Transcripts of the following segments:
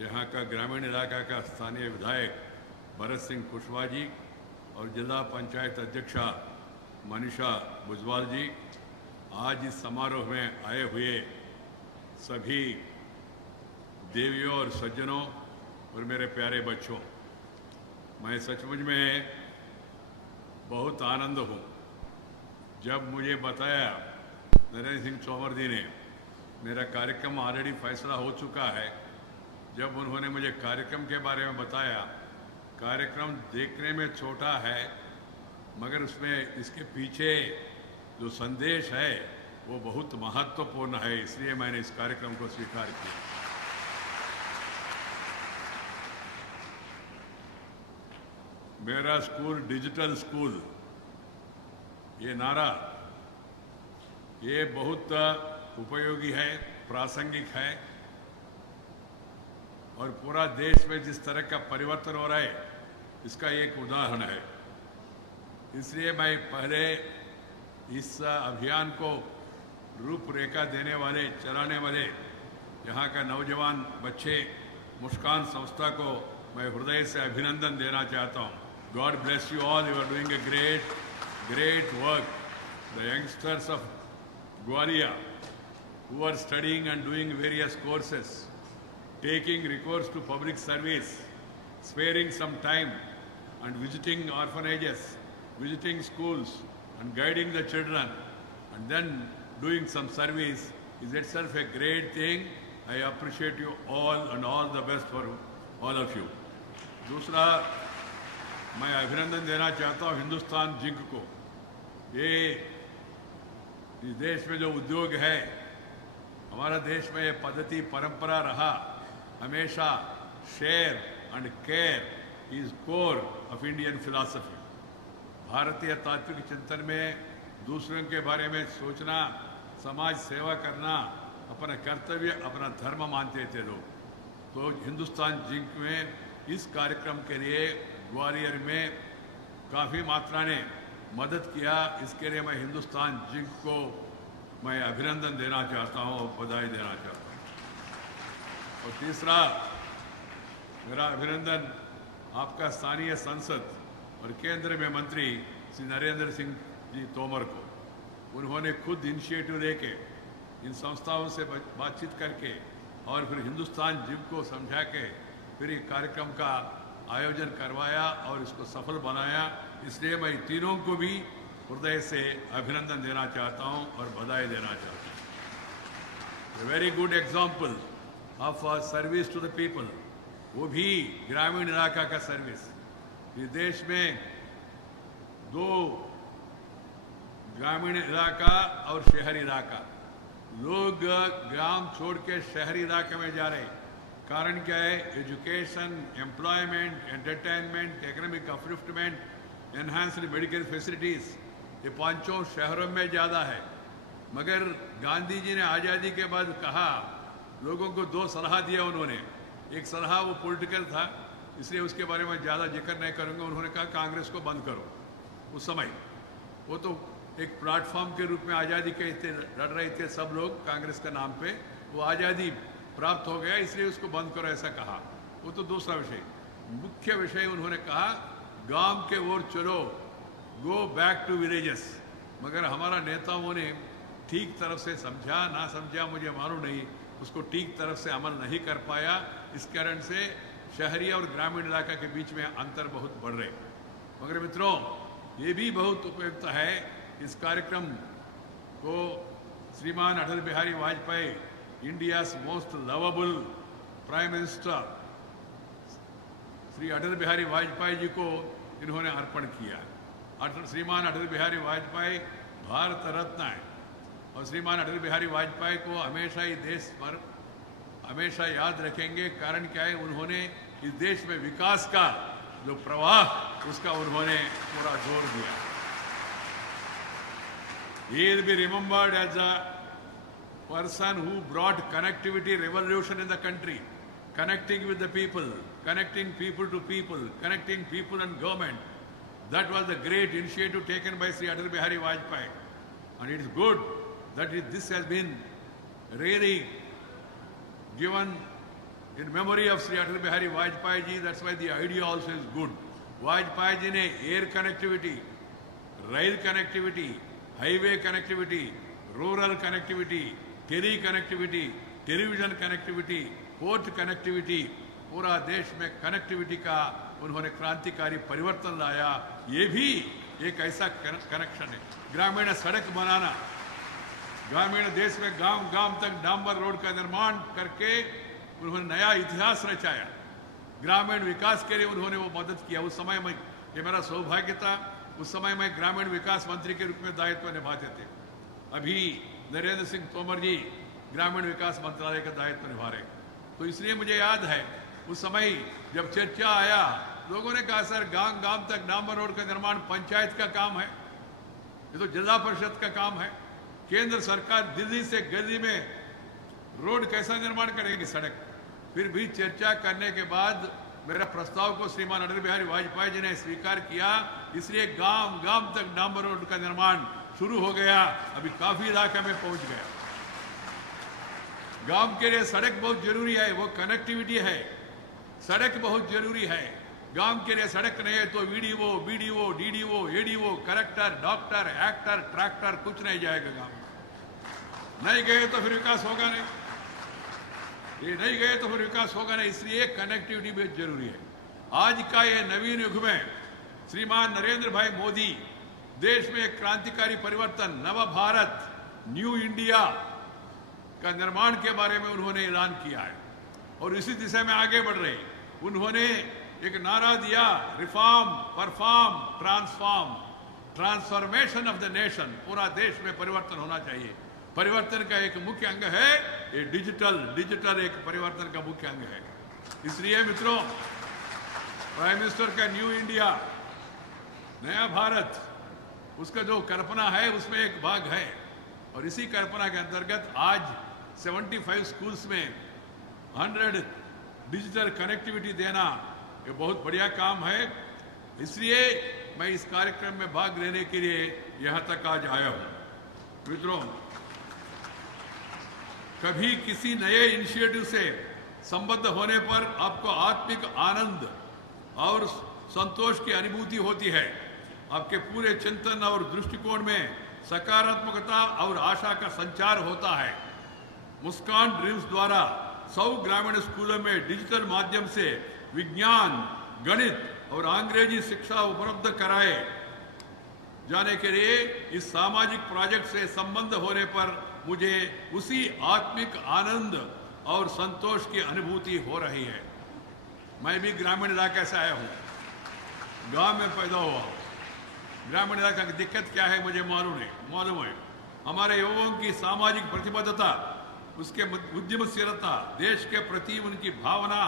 यहाँ का ग्रामीण इलाका का स्थानीय विधायक भरत सिंह कुशवाहा जी और जिला पंचायत अध्यक्षा मनीषा भुजवाल जी, आज इस समारोह में आए हुए सभी देवियों और सज्जनों और मेरे प्यारे बच्चों, मैं सचमुच में बहुत आनंद हूँ। जब मुझे बताया नरेंद्र सिंह तोमर जी ने, मेरा कार्यक्रम ऑलरेडी फैसला हो चुका है, जब उन्होंने मुझे कार्यक्रम के बारे में बताया, कार्यक्रम देखने में छोटा है मगर उसमें इसके पीछे जो संदेश है वो बहुत महत्वपूर्ण है, इसलिए मैंने इस कार्यक्रम को स्वीकार किया। मेरा स्कूल डिजिटल स्कूल, ये नारा ये बहुत उपयोगी है, प्रासंगिक है और पूरा देश में जिस तरह का परिवर्तन हो रहा है इसका एक उदाहरण है। इसलिए मैं पहले इस अभियान को रूपरेखा देने वाले, चलाने वाले यहाँ का नौजवान बच्चे मुस्कान संस्था को मैं हृदय से अभिनंदन देना चाहता हूँ। God bless you all, you are doing a great work. The youngsters of Gwalior who are studying and doing various courses, taking recourse to public service, sparing some time and visiting orphanages, visiting schools and guiding the children and then doing some service is itself a great thing. I appreciate you all and all the best for all of you. दूसरा, मैं अभिनंदन देना चाहता हूँ Hindustan zinc को। ये इस देश में जो उद्योग है, हमारा देश में ये पद्धति परंपरा रहा, हमेशा share and care is core of Indian philosophy. भारतीय तात्विक चिंतन में दूसरों के बारे में सोचना, समाज सेवा करना अपना कर्तव्य, अपना धर्म मानते थे लोग। तो हिंदुस्तान जिंक में इस कार्यक्रम के लिए ग्वालियर में काफ़ी मात्रा ने मदद किया। इसके लिए मैं हिंदुस्तान जिंक को मैं अभिनंदन देना चाहता हूँ और बधाई देना चाहता हूँ। और तीसरा मेरा अभिनंदन आपका स्थानीय सांसद और केंद्र में मंत्री श्री नरेंद्र सिंह जी तोमर को। उन्होंने खुद इनिशिएटिव लेके इन संस्थाओं से बातचीत करके और फिर हिंदुस्तान जिंक को समझा के फिर ये कार्यक्रम का आयोजन करवाया और इसको सफल बनाया। इसलिए मैं तीनों को भी हृदय से अभिनंदन देना चाहता हूं और बधाई देना चाहता हूं। Very good example of service to the people, वो भी ग्रामीण इलाका का सर्विस। इस देश में दो, ग्रामीण इलाका और शहरी इलाका, लोग ग्राम छोड़ के शहरी इलाके में जा रहे हैं। कारण क्या है? Education, employment, entertainment, economic upliftment, enhanced medical facilities, ये पांचों शहरों में ज़्यादा है। मगर गांधी जी ने आज़ादी के बाद कहा, लोगों को दो सलाह दिया उन्होंने। एक सलाह वो पॉलिटिकल था, इसलिए उसके बारे में ज़्यादा जिक्र नहीं करूँगा। उन्होंने कहा कांग्रेस को बंद करो। उस समय वो तो एक प्लेटफॉर्म के रूप में आज़ादी के लड़ रहे थे सब लोग कांग्रेस के नाम पे। वो आज़ादी प्राप्त हो गया इसलिए उसको बंद करो, ऐसा कहा। वो तो दूसरा विषय। मुख्य विषय उन्होंने कहा गांव के ओर चलो, गो बैक टू विलेजेस। मगर हमारा नेताओं ने ठीक तरफ से समझा ना समझा मुझे मालूम नहीं, उसको ठीक तरफ से अमल नहीं कर पाया। इस कारण से शहरी और ग्रामीण इलाका के बीच में अंतर बहुत बढ़ रहे। मगर मित्रों, ये भी बहुत उपयुक्त है। इस कार्यक्रम को श्रीमान Atal Bihari Vajpayee, India's most lovable prime minister Shri Atal Bihari Vajpayee ji को इन्होंने अर्पण किया। श्रीमान अटल बिहारी वाजपेयी भारत रत्न है और श्रीमान अटल बिहारी वाजपेयी को हमेशा ही देश पर हमेशा याद रखेंगे। कारण क्या है? उन्होंने इस देश में विकास का जो प्रवाह उसका उन्होंने पूरा जोर दिया। He will be remembered as a person who brought connectivity revolution in the country, connecting with the people, connecting people to people, connecting people and government. That was the great initiative taken by Sri Atal Bihari Vajpayee. And it is good that this has been really given in memory of Sri Atal Bihari Vajpayee ji. That's why the idea also is good. Vajpayee ji ne air connectivity, rail connectivity, highway connectivity, rural connectivity, tele connectivity, television connectivity, port connectivity, पूरा देश में connectivity का उन्होंने क्रांतिकारी परिवर्तन लाया. ये भी एक ऐसा कनेक्शन है. ग्रामीण सड़क बनाना, ग्रामीण देश में गांव गांव तक डांबर रोड का निर्माण करके उन्होंने नया इतिहास रचाया. ग्रामीण विकास के लिए उन्होंने वो मदद किया. उस समय में ये मेरा सौभाग्य था, उस समय मैं ग्रामीण विकास मंत्री के रूप में दायित्व निभाते थे. अभी नरेंद्र सिंह तोमर जी ग्रामीण विकास मंत्रालय का दायित्व निभा रहे. तो इसलिए मुझे याद है उस समय जब चर्चा आया, लोगों ने कहा सर गांव गांव तक डांबर रोड का निर्माण पंचायत का काम है, ये तो जिला परिषद का काम है. केंद्र सरकार दिल्ली से गली में रोड कैसा निर्माण करेगी, सड़क. फिर भी चर्चा करने के बाद मेरा प्रस्ताव को श्रीमान अटल बिहारी वाजपेयी जी ने स्वीकार किया. इसलिए गांव गांव तक डांबर रोड का निर्माण शुरू हो गया. अभी काफी इलाके में पहुंच गया. गांव के लिए सड़क बहुत जरूरी है, वो कनेक्टिविटी है. सड़क बहुत जरूरी है. गांव के लिए सड़क नहीं है तो video, BDO, DDO, ADO, collector, doctor, actor, tractor कुछ नहीं जाएगा गांव. नहीं गए तो फिर विकास होगा नहीं. ये नहीं गए तो फिर विकास होगा नहीं. इसलिए कनेक्टिविटी बहुत जरूरी है. आज का ये नवीन युग में श्रीमान नरेंद्र भाई मोदी देश में एक क्रांतिकारी परिवर्तन, नव भारत, न्यू इंडिया का निर्माण के बारे में उन्होंने ऐलान किया है और इसी दिशा में आगे बढ़ रहे. उन्होंने एक नारा दिया, reform, perform, transform, transformation of the nation. पूरा देश में परिवर्तन होना चाहिए. परिवर्तन का एक मुख्य अंग है ये डिजिटल एक परिवर्तन का मुख्य अंग है. इसलिए मित्रों, प्राइम मिनिस्टर का न्यू इंडिया, नया भारत, उसका जो कल्पना है उसमें एक भाग है. और इसी कल्पना के अंतर्गत आज 75 स्कूल्स में 100 डिजिटल कनेक्टिविटी देना ये बहुत बढ़िया काम है. इसलिए मैं इस कार्यक्रम में भाग लेने के लिए यहां तक आज आया हूं. मित्रों, कभी किसी नए इनिशिएटिव से संबद्ध होने पर आपको आत्मिक आनंद और संतोष की अनुभूति होती है. आपके पूरे चिंतन और दृष्टिकोण में सकारात्मकता और आशा का संचार होता है. मुस्कान ड्रीम्स द्वारा 100 ग्रामीण स्कूलों में डिजिटल माध्यम से विज्ञान, गणित और अंग्रेजी शिक्षा उपलब्ध कराए जाने के लिए इस सामाजिक प्रोजेक्ट से संबंध होने पर मुझे उसी आत्मिक आनंद और संतोष की अनुभूति हो रही है. मैं भी ग्रामीण इलाके से आया हूं, गांव में पैदा हुआ हूं. ग्रामीण इलाका की दिक्कत क्या है मुझे मालूम है. हमारे युवाओं की सामाजिक प्रतिबद्धता, उसके उद्यमशीलता, देश के प्रति उनकी भावना,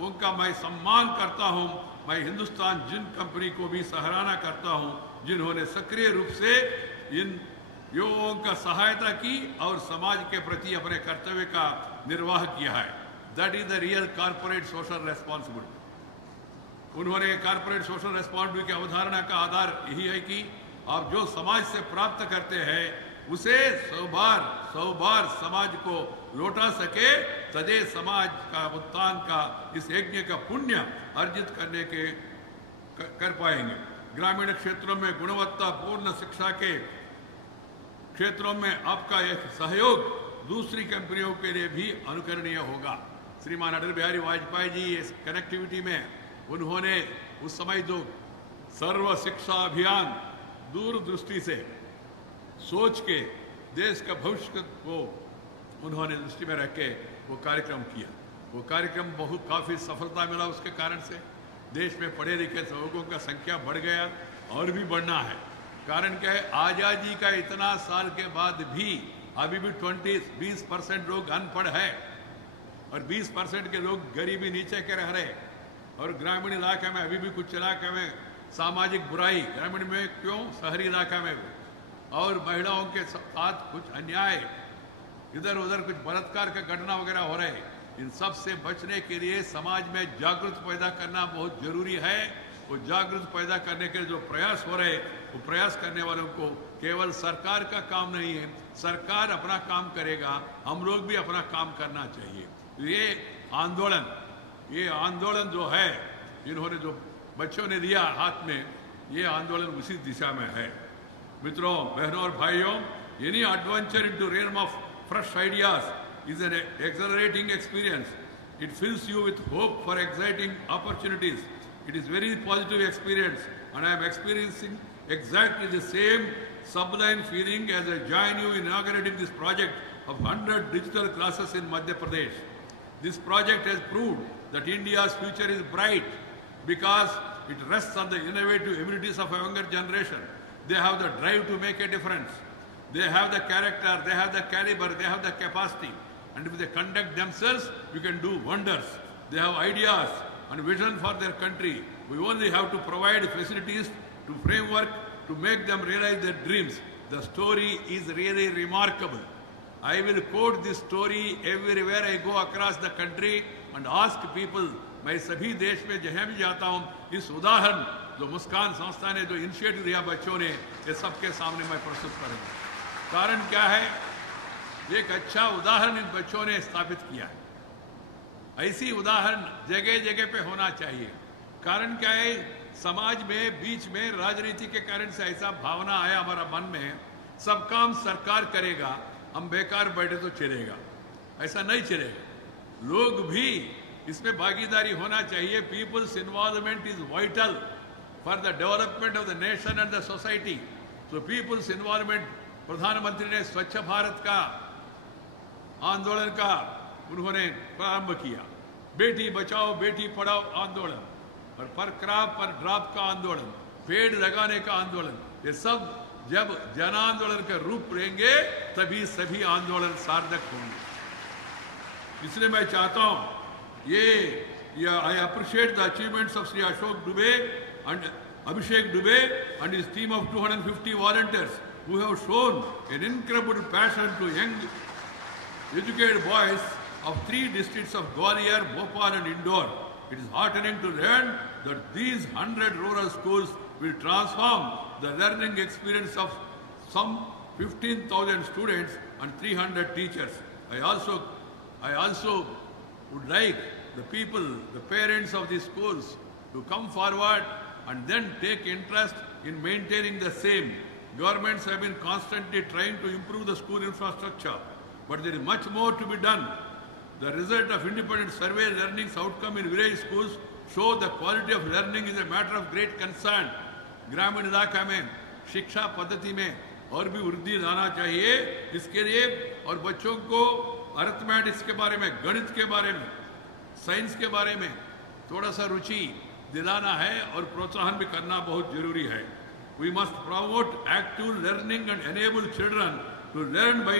उनका मैं सम्मान करता हूं. मैं हिंदुस्तान जिन कंपनी को भी सराहना करता हूं जिन्होंने सक्रिय रूप से इन युवाओं का सहायता की और समाज के प्रति अपने कर्तव्य का निर्वाह किया है. That is the real corporate social responsibility. उन्होंने कॉर्पोरेट सोशल रेस्पॉन्सिबिलिटी की अवधारणा का आधार यही है कि आप जो समाज से प्राप्त करते हैं उसे 100 बार समाज को लौटा सके, तदे समाज का उत्थान का इस यज्ञ का पुण्य अर्जित करने के कर पाएंगे. ग्रामीण क्षेत्रों में गुणवत्तापूर्ण शिक्षा के क्षेत्रों में आपका एक सहयोग दूसरी कंपनियों के लिए भी अनुकरणीय होगा. श्रीमान अटल बिहारी वाजपेयी जी इस कनेक्टिविटी में उन्होंने उस समय जो सर्व शिक्षा अभियान दूरदृष्टि से सोच के देश का भविष्य को उन्होंने दृष्टि में रख के वो कार्यक्रम किया. वो कार्यक्रम बहुत काफी सफलता मिला. उसके कारण से देश में पढ़े लिखे लोगों का संख्या बढ़ गया और भी बढ़ना है. कारण क्या है, आजादी का इतना साल के बाद भी अभी भी 20% लोग अनपढ़ है और 20% के लोग गरीबी नीचे के रह रहे. और ग्रामीण इलाके में अभी भी कुछ इलाके में सामाजिक बुराई, ग्रामीण में क्यों, शहरी इलाका में और महिलाओं के साथ कुछ अन्याय, इधर उधर कुछ बलात्कार का घटना वगैरह हो रहे हैं. इन सब से बचने के लिए समाज में जागृति पैदा करना बहुत जरूरी है. वो जागृति पैदा करने के लिए जो प्रयास हो रहे वो प्रयास करने वालों को केवल सरकार का काम नहीं है, सरकार अपना काम करेगा, हम लोग भी अपना काम करना चाहिए. ये आंदोलन, ये आंदोलन जो है इन्होंने जो बच्चों ने दिया हाथ में, ये आंदोलन उसी दिशा में है। मित्रों, बहनों और भाइयों, any adventure into realm of fresh ideas is an exhilarating experience. It fills you with hope for exciting opportunities. It is very positive experience, and I am experiencing exactly the same sublime feeling as I join you in inaugurating this project of 100 digital classes in Madhya Pradesh. This project has proved that India's future is bright because it rests on the innovative abilities of a younger generation. They have the drive to make a difference. They have the character, they have the caliber, they have the capacity. And if they conduct themselves, we can do wonders. They have ideas and vision for their country. We only have to provide facilities to framework to make them realize their dreams. The story is really remarkable. I will quote this story everywhere I go across the country and ask people, मैं सभी देश में जहाँ भी जाता हूँ, इस उदाहरण जो मुस्कान संस्था ने जो इनिशिएटिव दिया बच्चों ने, ये सबके सामने मैं प्रस्तुत करूँगा। कारण क्या है? एक अच्छा उदाहरण इन बच्चों ने स्थापित किया है। ऐसी उदाहरण जगह जगह पे होना चाहिए। कारण क्या है? समाज में बीच में राजनीति के कारण से ऐसा भावना आया हमारा मन में, सब काम सरकार करेगा, हम बेकार बैठे तो चलेगा। ऐसा नहीं चलेगा, लोग भी इसमें भागीदारी होना चाहिए। People's involvement is vital for the development of the nation and the society. So people's involvement, प्रधानमंत्री ने स्वच्छ भारत का आंदोलन का उन्होंने प्रारंभ किया, बेटी बचाओ बेटी पढ़ाओ आंदोलन, और पर क्रॉप पर ड्रॉप का आंदोलन, पेड़ लगाने का आंदोलन, ये सब जब जन आंदोलन का रूप लेंगे तभी सभी आंदोलन सार्थक होंगे। इसलिए मैं चाहता हूं I appreciate the achievements of Sri Ashok Dubey and Abhishek Dubey and his team of 250 volunteers who have shown an incredible passion to young educated boys of 3 districts of Gwalior, Bhopal and Indore. It is heartening to learn that these 100 rural schools will transform the learning experience of some 15,000 students and 300 teachers. I also would like the people, the parents of these schools to come forward and then take interest in maintaining the same. Governments have been constantly trying to improve the school infrastructure, but there is much more to be done. The result of independent survey learning's outcome in village schools show the quality of learning is a matter of great concern. ग्रामीण इलाका में शिक्षा पद्धति में और भी वृद्धि लाना चाहिए। इसके लिए और बच्चों को अरिथमेटिक्स के बारे में, गणित के बारे में, साइंस के बारे में थोड़ा सा रुचि दिलाना है और प्रोत्साहन भी करना बहुत जरूरी है। We must promote active learning and enable children to learn by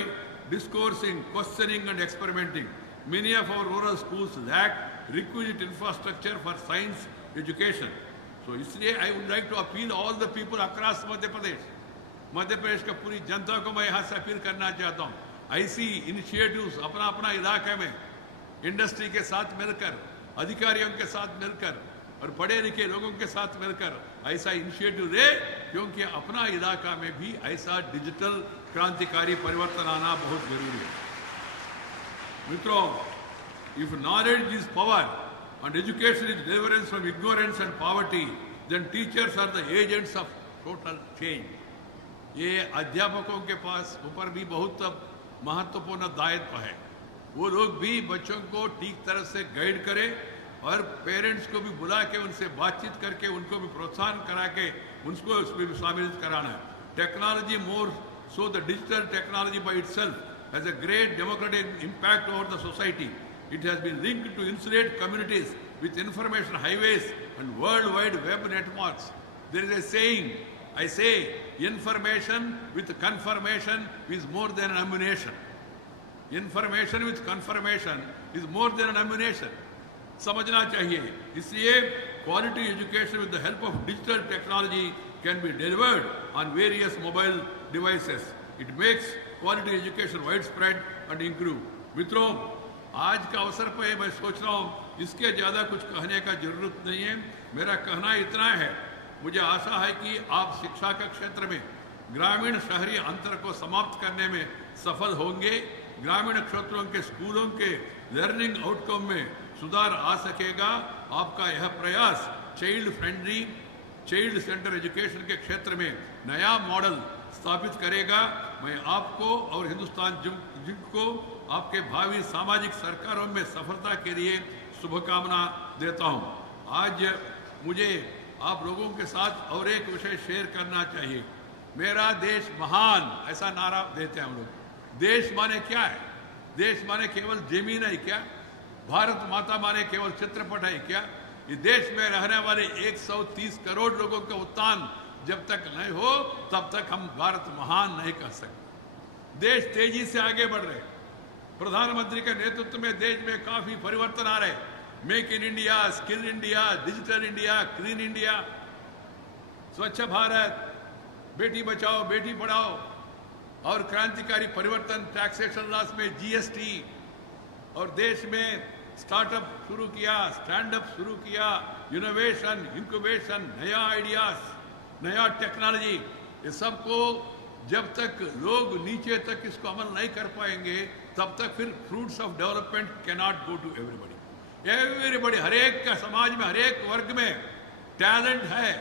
discoursing, questioning and experimenting. Many of our rural schools lack requisite infrastructure for science education. So इसलिए I would like to appeal all the people across Madhya Pradesh का पूरी जनता को मैं यहाँ से appeal करना चाहता हूँ, ऐसी इनिशिएटिव्स अपना अपना इलाके में इंडस्ट्री के साथ मिलकर, अधिकारियों के साथ मिलकर और पढ़े लिखे लोगों के साथ मिलकर ऐसा इनिशिएटिव ले, क्योंकि अपना इलाका में भी ऐसा डिजिटल क्रांतिकारी परिवर्तन आना बहुत जरूरी है। मित्रों, if knowledge is power and education is deliverance from ignorance and poverty, then teachers are the agents of total change. ये अध्यापकों के पास ऊपर भी बहुत महत्वपूर्ण दायित्व है। वो लोग भी बच्चों को ठीक तरह से गाइड करें और पेरेंट्स को भी बुला के उनसे बातचीत करके उनको भी प्रोत्साहन करा के उनको उसमें भी शामिल कराना है। Technology more so the digital technology by itself has a great democratic impact over the society. It has been linked to insulate communities with information highways and worldwide web networks. There is a saying, I say, information with confirmation is more than an ammunition. Information with confirmation is more than an ammunition. समझना चाहिए. इसलिए quality education with the help of digital technology can be delivered on various mobile devices. It makes quality education widespread and improve. मित्रों, आज का अवसर पे मैं सोच रहा हूँ इसके ज़्यादा कुछ कहने का जरूरत नहीं है। मेरा कहना इतना है, मुझे आशा है कि आप शिक्षा के क्षेत्र में ग्रामीण शहरी अंतर को समाप्त करने में सफल होंगे। ग्रामीण क्षेत्रों के स्कूलों के लर्निंग आउटकम में सुधार आ सकेगा। आपका यह प्रयास child friendly, child centre education के क्षेत्र में नया मॉडल स्थापित करेगा। मैं आपको और हिंदुस्तान जिंक को आपके भावी सामाजिक सरकारों में सफलता के लिए शुभकामना देता हूं। आज मुझे आप लोगों के साथ और एक विषय शेयर करना चाहिए। मेरा देश महान, ऐसा नारा देते हैं हम लोग। देश माने क्या है? देश माने केवल जमीन है क्या? भारत माता माने केवल चित्रपट है क्या? इस देश में रहने वाले 130 करोड़ लोगों का उत्थान जब तक नहीं हो तब तक हम भारत महान नहीं कह सकते। देश तेजी से आगे बढ़ रहे, प्रधानमंत्री के नेतृत्व में देश में काफी परिवर्तन आ रहे। Make in India, skill India, digital India, clean India, स्वच्छ भारत, बेटी बचाओ बेटी पढ़ाओ और क्रांतिकारी परिवर्तन, टैक्सेशन लॉस में जीएसटी, और देश में स्टार्टअप शुरू किया, स्टैंड अप शुरू किया, इनोवेशन, इंक्यूबेशन, नया आइडियाज, नया टेक्नोलॉजी। ये सबको जब तक लोग नीचे तक इसको अमल नहीं कर पाएंगे तब तक फिर fruits of development can not go to everybody. Everybody, हर एक का समाज में, हर एक वर्ग में टैलेंट है,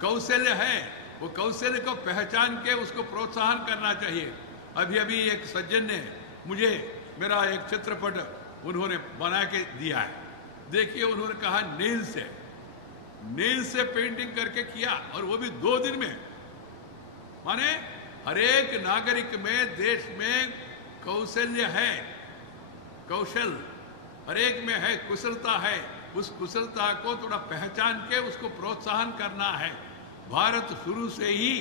कौशल्य है, वो कौशल्य को पहचान के उसको प्रोत्साहन करना चाहिए। अभी अभी एक सज्जन ने मुझे मेरा एक चित्रपट उन्होंने बना के दिया है। देखिए, उन्होंने कहा नील से पेंटिंग करके किया, और वो भी 2 दिन में। माने हर एक नागरिक में, देश में कौशल्य है, कौशल हर एक में है, कुशलता है। उस कुशलता को थोड़ा पहचान के उसको प्रोत्साहन करना है। भारत शुरू से ही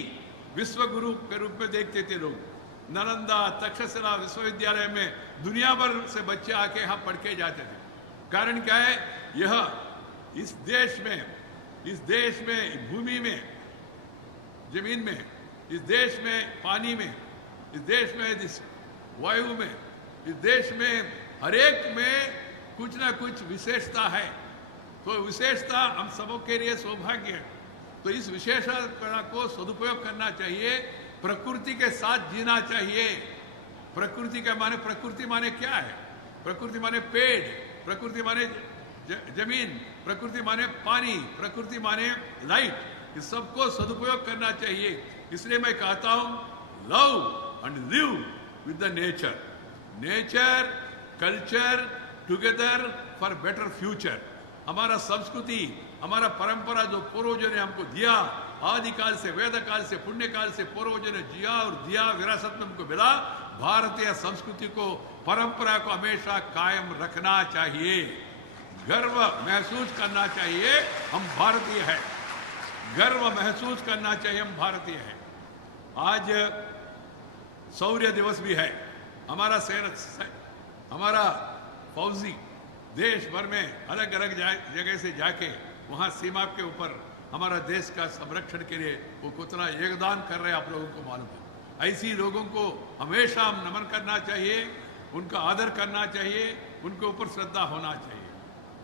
विश्व गुरु के रूप में देखते थे लोग। नालंदा, तक्षशिला विश्वविद्यालय में दुनिया भर से बच्चे आके यहाँ पढ़ के जाते थे। कारण क्या है? यह इस देश में भूमि में, जमीन में, इस देश में पानी में, इस देश में इस वायु में, इस देश में हर एक में कुछ ना कुछ विशेषता है। तो विशेषता हम सबों के लिए सौभाग्य है। तो इस विशेषता को सदुपयोग करना चाहिए, प्रकृति के साथ जीना चाहिए। प्रकृति का माने, प्रकृति माने क्या है? प्रकृति माने पेड़, प्रकृति माने जमीन, प्रकृति माने पानी, प्रकृति माने लाइट। इस सबको सदुपयोग करना चाहिए। इसलिए मैं कहता हूं, love and live with the nature, nature culture together for better future. हमारा संस्कृति, हमारा परंपरा जो पूर्वजों ने हमको दिया, आदिकाल से, वेद काल से, पुण्य काल से पूर्वजों ने जिया और दिया, विरासत में हमको मिला। भारतीय संस्कृति को, परंपरा को हमेशा कायम रखना चाहिए। गर्व महसूस करना चाहिए हम भारतीय हैं, गर्व महसूस करना चाहिए हम भारतीय हैं। आज शौर्य दिवस भी है। हमारा फौजी देश भर में अलग अलग जगह से जाके वहां सीमा के ऊपर हमारा देश का संरक्षण के लिए वो कितना योगदान कर रहे हैं, आप लोगों को मालूम है। ऐसी लोगों को हमेशा हम नमन करना चाहिए, उनका आदर करना चाहिए, उनके ऊपर श्रद्धा होना चाहिए।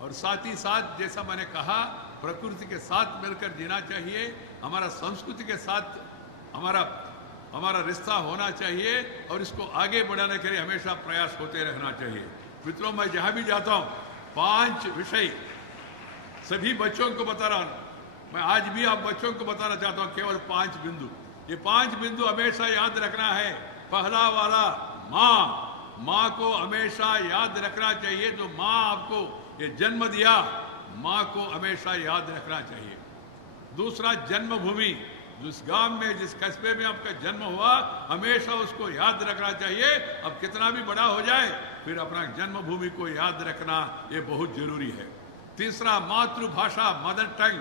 और साथ ही साथ, जैसा मैंने कहा, प्रकृति के साथ मिलकर जीना चाहिए। हमारा संस्कृति के साथ हमारा रिश्ता होना चाहिए और इसको आगे बढ़ाने के लिए हमेशा प्रयास होते रहना चाहिए। मित्रों, मैं जहां भी जाता हूं 5 विषय सभी बच्चों को बता रहा हूं। मैं आज भी आप बच्चों को बताना चाहता हूं, केवल 5 बिंदु। ये 5 बिंदु हमेशा याद रखना है। पहला वाला, माँ को हमेशा याद रखना चाहिए। जो माँ आपको ये जन्म दिया, माँ को हमेशा याद रखना चाहिए। दूसरा, जन्मभूमि, जिस गांव में, जिस कस्बे में आपका जन्म हुआ, हमेशा उसको याद रखना चाहिए। अब कितना भी बड़ा हो जाए, फिर अपना जन्मभूमि को याद रखना ये बहुत जरूरी है। तीसरा, मातृभाषा, मदर टंग,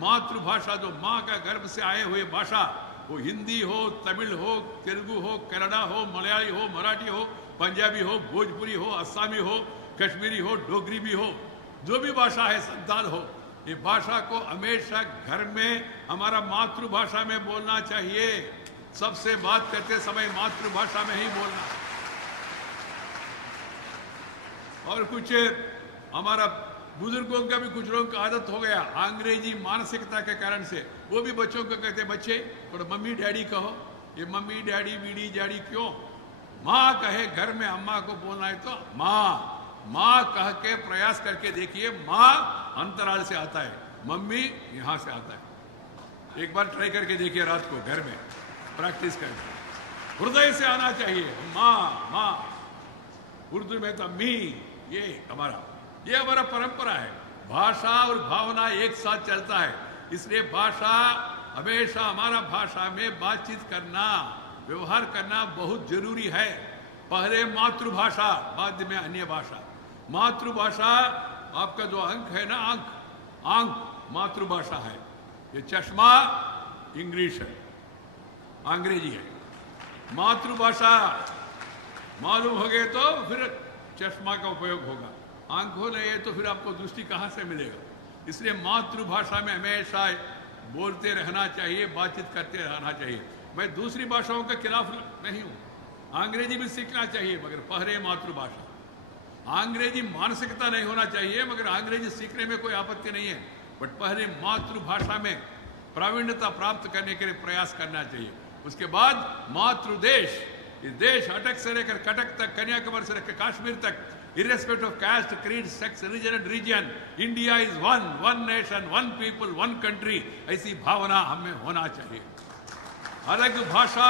मातृभाषा, जो माँ का गर्भ से आए हुए भाषा, वो हिंदी हो, तमिल हो, तेलुगु हो, कन्नड़ा हो, मलयाली हो, मराठी हो, पंजाबी हो, भोजपुरी हो, असमी हो, कश्मीरी हो, डोगरी भी हो, जो भी भाषा है, संताल हो, ये भाषा को हमेशा घर में हमारा मातृभाषा में बोलना चाहिए। सबसे बात करते समय मातृभाषा में ही बोलना। और कुछ हमारा बुजुर्गों का भी, कुछ लोगों का आदत हो गया अंग्रेजी मानसिकता के कारण से, वो भी बच्चों को कहते, बच्चे थोड़ा मम्मी डैडी कहो। ये मम्मी डैडी बीड़ी जाड़ी क्यों? माँ कहे घर में, अम्मा को बोलना है तो माँ। माँ कह के प्रयास करके देखिए। माँ अंतराल से आता है, मम्मी यहां से आता है। एक बार ट्राई करके देखिए, रात को घर में प्रैक्टिस करके। हृदय से आना चाहिए, माँ माँ। उर्दू में तो मी, ये हमारा परंपरा है। भाषा और भावना एक साथ चलता है, इसलिए भाषा हमेशा, हमारा भाषा में बातचीत करना, व्यवहार करना बहुत जरूरी है। पहले मातृभाषा, बाद में अन्य भाषा। मातृभाषा आपका जो अंक है ना, अंक मातृभाषा है। ये चश्मा इंग्लिश है, अंग्रेजी है। मातृभाषा मालूम हो गए तो फिर चश्मा का उपयोग होगा। आंख हो नहीं है तो फिर आपको दृष्टि कहां से मिलेगा? इसलिए मातृभाषा में हमेशा बोलते रहना चाहिए, बातचीत करते रहना चाहिए। मैं दूसरी भाषाओं के खिलाफ नहीं हूं, अंग्रेजी भी सीखना चाहिए, मगर पहले मातृभाषा। अंग्रेजी मानसिकता नहीं होना चाहिए, मगर अंग्रेजी सीखने में कोई आपत्ति नहीं है, बट पहले मातृभाषा में प्रावीण्यता प्राप्त करने के लिए प्रयास करना चाहिए। उसके बाद मातृदेश, इस देश अटक से लेकर कटक तक, कन्याकुमारी से लेकर कश्मीर तक, irrespective of caste, creed, sex, religion and region, India is one nation, one people, one country। ऐसी भावना हमें होना चाहिए। अलग भाषा,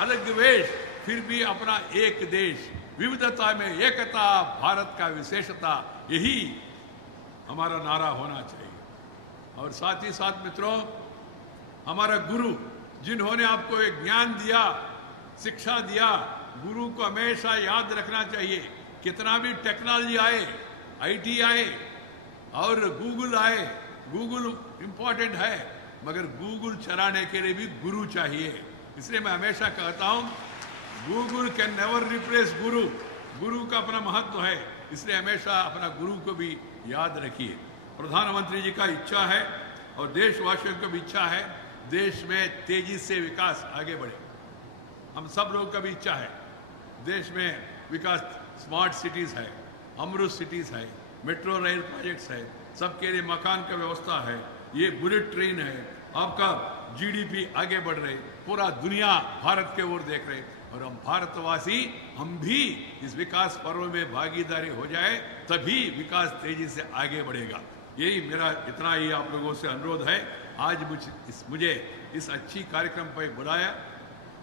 अलग वेश, फिर भी अपना एक देश, विविधता में एकता, भारत का विशेषता, यही हमारा नारा होना चाहिए। और साथ ही साथ मित्रों, हमारा गुरु जिन्होंने आपको एक ज्ञान दिया, शिक्षा दिया, गुरु को हमेशा याद रखना चाहिए। कितना भी टेक्नोलॉजी आए, आईटी आए और गूगल आए, गूगल इंपॉर्टेंट है, मगर गूगल चलाने के लिए भी गुरु चाहिए। इसलिए मैं हमेशा कहता हूं, गूगल कैन नेवर रिप्लेस गुरु। गुरु का अपना महत्व है, इसलिए हमेशा अपना गुरु को भी याद रखिए। प्रधानमंत्री जी का इच्छा है और देशवासियों की भी इच्छा है, देश में तेजी से विकास आगे बढ़े। हम सब लोगों का भी इच्छा है देश में विकास। स्मार्ट सिटीज है, अमृत सिटीज है, मेट्रो रेल प्रोजेक्ट्स है, सबके लिए मकान का व्यवस्था है, ये बुलेट ट्रेन है, आपका जीडीपी आगे बढ़ रहे, पूरा दुनिया भारत के ओर देख रहे, और हम भारतवासी, हम भी इस विकास पर्व में भागीदारी हो जाए, तभी विकास तेजी से आगे बढ़ेगा। यही मेरा इतना ही आप लोगों से अनुरोध है। आज मुझे इस अच्छी कार्यक्रम पर बुलाया,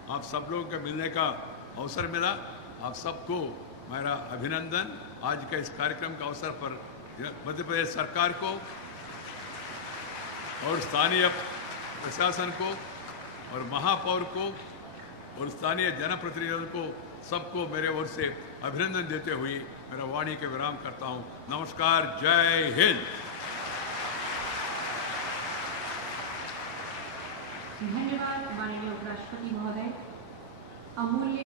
आप सब लोगों के मिलने का अवसर मिला। आप सबको मेरा अभिनंदन। आज का इस कार्यक्रम का अवसर पर मध्य प्रदेश सरकार को और स्थानीय प्रशासन को और महापौर को और स्थानीय जनप्रतिनिधियों को, सबको मेरे ओर से अभिनंदन देते हुए मेरा वाणी के विराम करता हूं। नमस्कार, जय हिंद। धन्यवाद माननीय उपराष्ट्रपति महोदय। अमूल्य